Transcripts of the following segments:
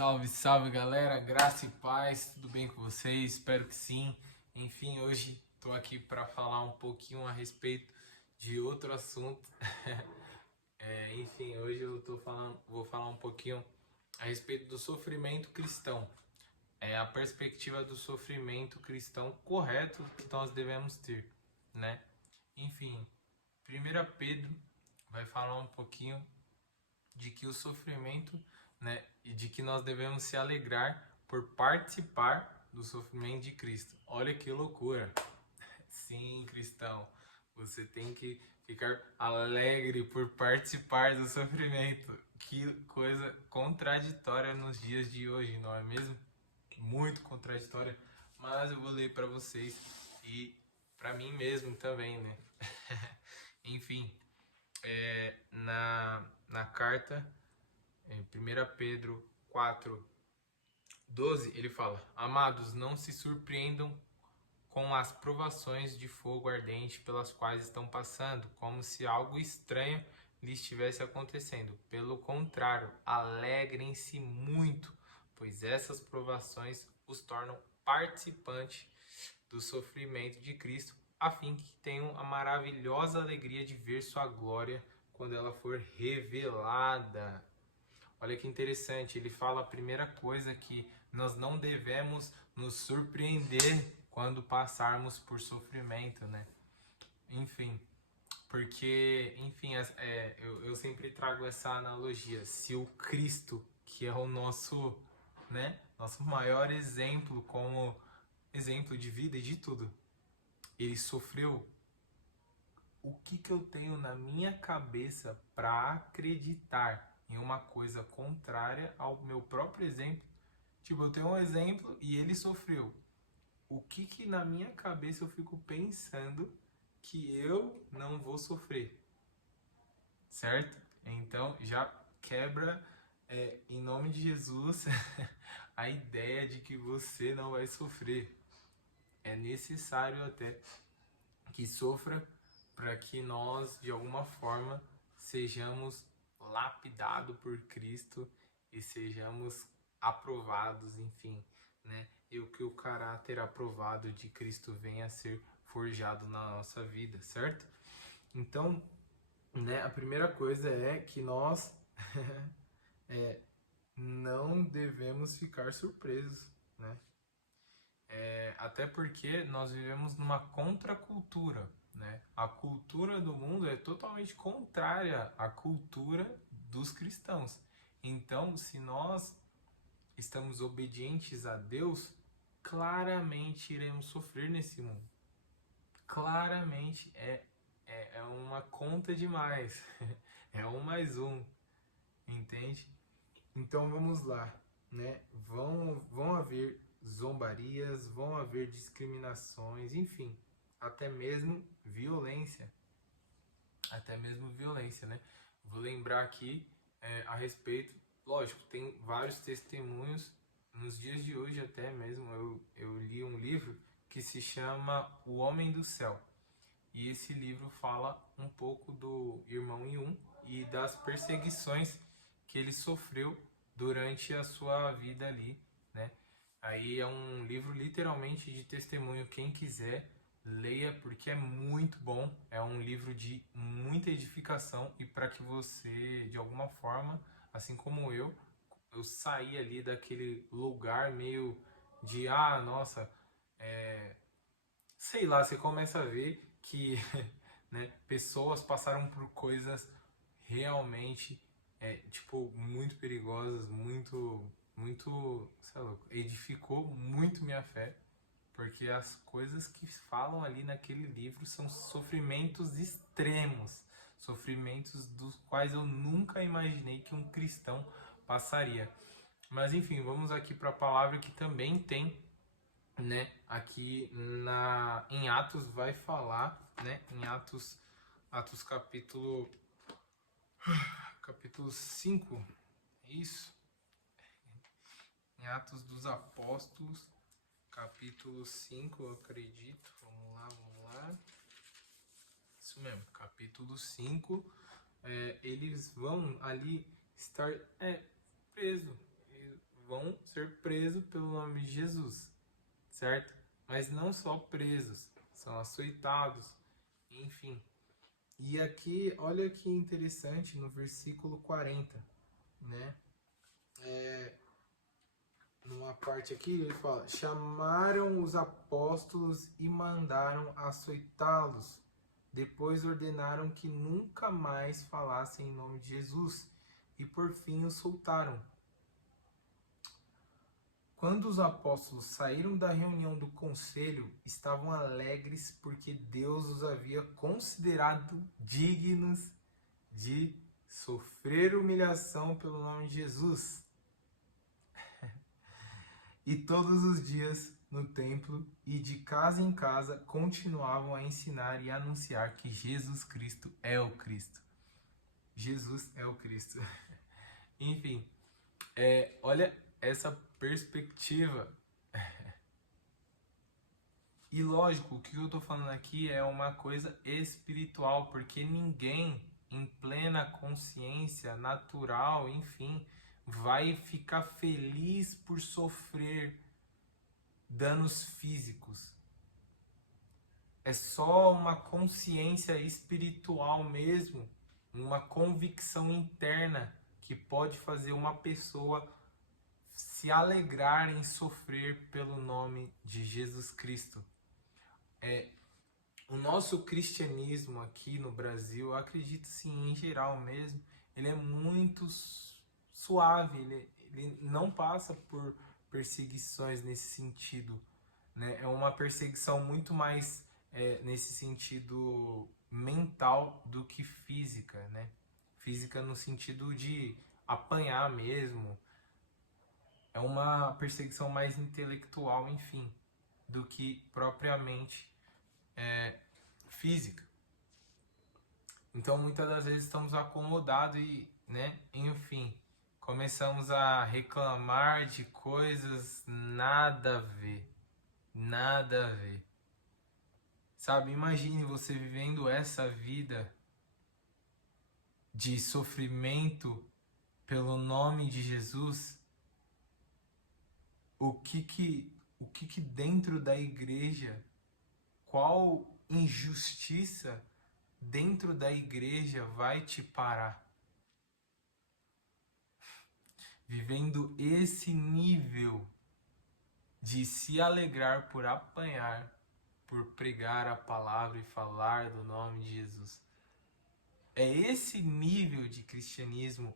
Salve, salve galera, graça e paz, tudo bem com vocês? Espero que sim. Enfim, hoje estou aqui para falar um pouquinho a respeito de outro assunto. Enfim, hoje vou falar um pouquinho a respeito do sofrimento cristão. A perspectiva do sofrimento cristão correto que nós devemos ter, né? Enfim, 1 Pedro vai falar um pouquinho de que o sofrimento, né, e de que nós devemos se alegrar por participar do sofrimento de Cristo. Olha que loucura! Sim, cristão, você tem que ficar alegre por participar do sofrimento. Que coisa contraditória nos dias de hoje, não é mesmo? Muito contraditória, mas eu vou ler para vocês e para mim mesmo também, né? Enfim, na carta, em 1 Pedro 4:12, ele fala: Amados, não se surpreendam com as provações de fogo ardente pelas quais estão passando, como se algo estranho lhes estivesse acontecendo. Pelo contrário, alegrem-se muito, pois essas provações os tornam participantes do sofrimento de Cristo, a fim que tenham a maravilhosa alegria de ver sua glória quando ela for revelada. Olha que interessante, ele fala a primeira coisa que nós não devemos nos surpreender quando passarmos por sofrimento, né? Enfim, porque, enfim, eu sempre trago essa analogia. Se o Cristo, que é o nosso, né, nosso maior exemplo como exemplo de vida e de tudo, ele sofreu, o que eu tenho na minha cabeça para acreditar em uma coisa contrária ao meu próprio exemplo? Tipo, eu tenho um exemplo e ele sofreu. O que na minha cabeça eu fico pensando que eu não vou sofrer? Certo? Então já quebra, em nome de Jesus, a ideia de que você não vai sofrer. É necessário até que sofra para que nós, de alguma forma, sejamos lapidados por Cristo e sejamos aprovados, enfim, né? E que o caráter aprovado de Cristo venha a ser forjado na nossa vida, certo? Então, né, a primeira coisa é que nós não devemos ficar surpresos, né? Até porque nós vivemos numa contracultura, né? A cultura do mundo é totalmente contrária à cultura dos cristãos. Então, se nós estamos obedientes a Deus, claramente iremos sofrer nesse mundo. Claramente é uma conta demais. É um mais um, entende? Então vamos lá, né? Vão haver zombarias, vão haver discriminações, enfim, até mesmo violência. Até mesmo violência, né? Vou lembrar aqui a respeito, lógico, tem vários testemunhos, nos dias de hoje até mesmo, eu li um livro que se chama O Homem do Céu. E esse livro fala um pouco do irmão Yun e das perseguições que ele sofreu durante a sua vida ali, né? Aí é um livro literalmente de testemunho. Quem quiser, leia porque é muito bom. É um livro de muita edificação e para que você, de alguma forma, assim como eu saí ali daquele lugar meio de, nossa, sei lá, você começa a ver que né, pessoas passaram por coisas realmente tipo muito perigosas, muito, sei lá, edificou muito minha fé, porque as coisas que falam ali naquele livro são sofrimentos extremos, sofrimentos dos quais eu nunca imaginei que um cristão passaria. Mas enfim, vamos aqui para a palavra que também tem, né, aqui em Atos vai falar, né, em Atos capítulo 5, é isso? Em Atos dos Apóstolos, capítulo 5, eu acredito. Vamos lá. Isso mesmo, capítulo 5. Eles vão ali estar presos. vão ser presos pelo nome de Jesus, certo? Mas não só presos, são açoitados, enfim. E aqui, olha que interessante, no versículo 40, né? Numa parte aqui, ele fala: chamaram os apóstolos e mandaram açoitá-los. Depois ordenaram que nunca mais falassem em nome de Jesus. E por fim os soltaram. Quando os apóstolos saíram da reunião do conselho, estavam alegres porque Deus os havia considerado dignos de sofrer humilhação pelo nome de Jesus. E todos os dias no templo e de casa em casa continuavam a ensinar e a anunciar que Jesus Cristo é o Cristo. Jesus é o Cristo. Enfim, olha essa perspectiva. E lógico, o que eu estou falando aqui é uma coisa espiritual, porque ninguém em plena consciência natural, enfim, vai ficar feliz por sofrer danos físicos. É só uma consciência espiritual mesmo, uma convicção interna que pode fazer uma pessoa se alegrar em sofrer pelo nome de Jesus Cristo. O nosso cristianismo aqui no Brasil, eu acredito sim, em geral mesmo, ele é muito suave, ele não passa por perseguições nesse sentido, né? É uma perseguição muito mais nesse sentido mental do que física, né? Física no sentido de apanhar mesmo, é uma perseguição mais intelectual, enfim, do que propriamente física. Então, muitas das vezes estamos acomodados e, né, enfim, começamos a reclamar de coisas nada a ver, nada a ver. Sabe, imagine você vivendo essa vida de sofrimento pelo nome de Jesus. O que dentro da igreja, qual injustiça dentro da igreja vai te parar? Vivendo esse nível de se alegrar por apanhar, por pregar a palavra e falar do nome de Jesus. É esse nível de cristianismo,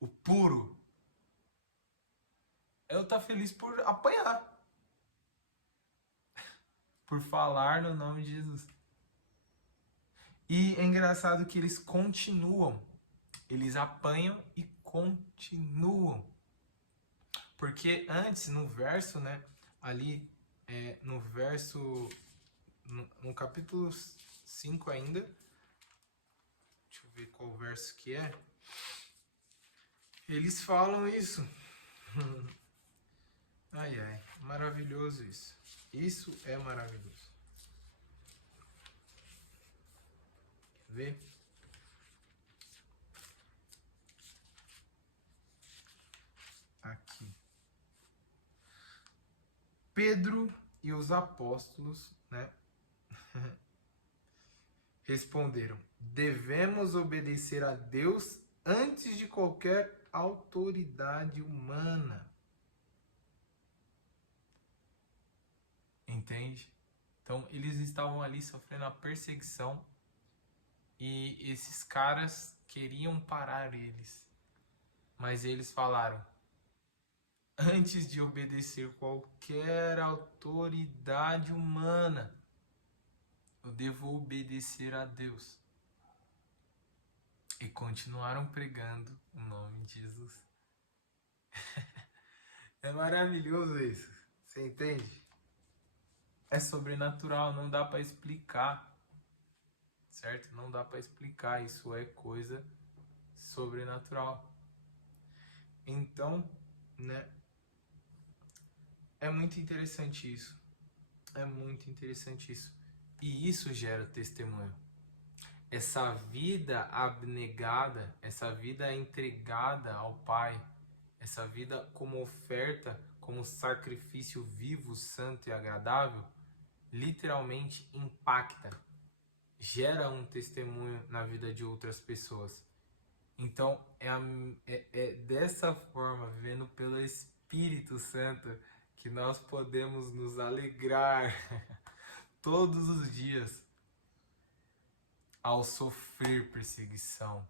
o puro. Eu estar feliz por apanhar, por falar no nome de Jesus. E é engraçado que eles continuam, eles apanham e continuam. Porque antes, no verso, né, ali, no verso, no capítulo 5 ainda, deixa eu ver qual verso que é, eles falam isso. Ai, ai, maravilhoso isso. Isso é maravilhoso. Quer ver? Aqui. Pedro e os apóstolos, né, responderam: devemos obedecer a Deus antes de qualquer autoridade humana. Entende? Então, eles estavam ali sofrendo a perseguição e esses caras queriam parar eles. Mas eles falaram: antes de obedecer qualquer autoridade humana, eu devo obedecer a Deus. E continuaram pregando o nome de Jesus. É maravilhoso isso. Você entende? É sobrenatural, não dá para explicar. Certo? Não dá para explicar. Isso é coisa sobrenatural. Então, né? É muito interessante isso. É muito interessante isso. E isso gera testemunho. Essa vida abnegada, essa vida entregada ao Pai, essa vida como oferta, como sacrifício vivo, santo e agradável, literalmente impacta, gera um testemunho na vida de outras pessoas. Então, é dessa forma, vivendo pelo Espírito Santo, que nós podemos nos alegrar todos os dias ao sofrer perseguição,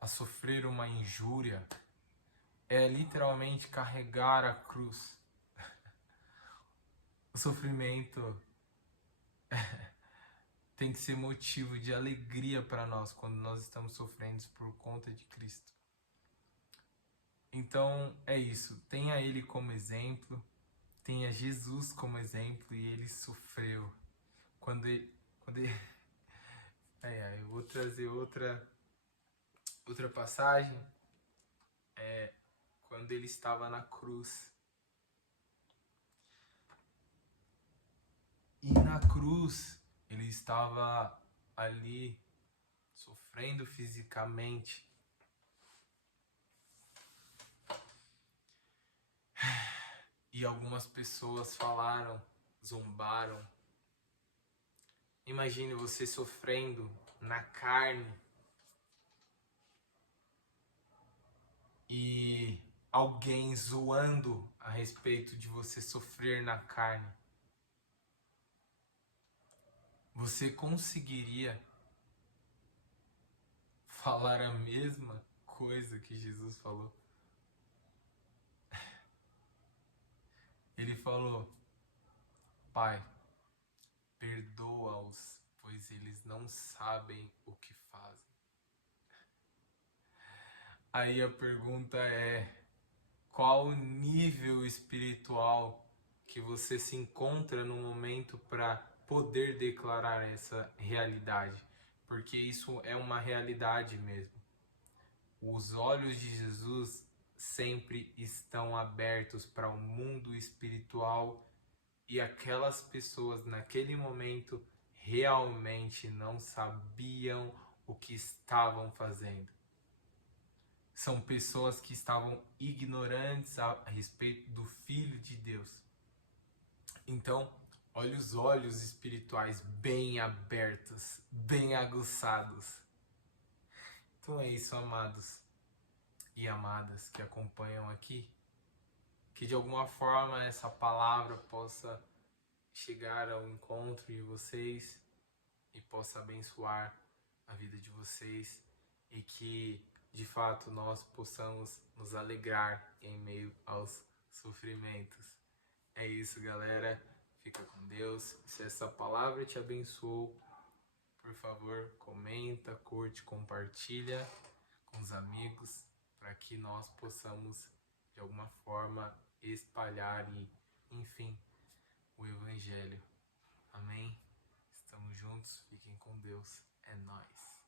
a sofrer uma injúria. É literalmente carregar a cruz. O sofrimento tem que ser motivo de alegria para nós quando nós estamos sofrendo por conta de Cristo. Então é isso, tenha Ele como exemplo, tenha Jesus como exemplo, e Ele sofreu. Quando ele eu vou trazer outra passagem, quando Ele estava na cruz. E na cruz, Ele estava ali sofrendo fisicamente. E algumas pessoas falaram, zombaram. Imagine você sofrendo na carne e alguém zoando a respeito de você sofrer na carne. Você conseguiria falar a mesma coisa que Jesus falou? Ele falou: Pai, perdoa-os, pois eles não sabem o que fazem. Aí a pergunta é: qual o nível espiritual que você se encontra no momento para poder declarar essa realidade? Porque isso é uma realidade mesmo. Os olhos de Jesus sempre estão abertos para o mundo espiritual, e aquelas pessoas naquele momento realmente não sabiam o que estavam fazendo. São pessoas que estavam ignorantes a respeito do Filho de Deus. Então, olha os olhos espirituais bem abertos, bem aguçados. Então é isso, amados e amadas que acompanham aqui. Que de alguma forma essa palavra possa chegar ao encontro de vocês e possa abençoar a vida de vocês, e que de fato nós possamos nos alegrar em meio aos sofrimentos. É isso, galera. Fica com Deus. Se essa palavra te abençoou, por favor, comenta, curte, compartilha com os amigos, para que nós possamos de alguma forma espalhar e, enfim, o Evangelho. Amém? Estamos juntos, fiquem com Deus. É nóis.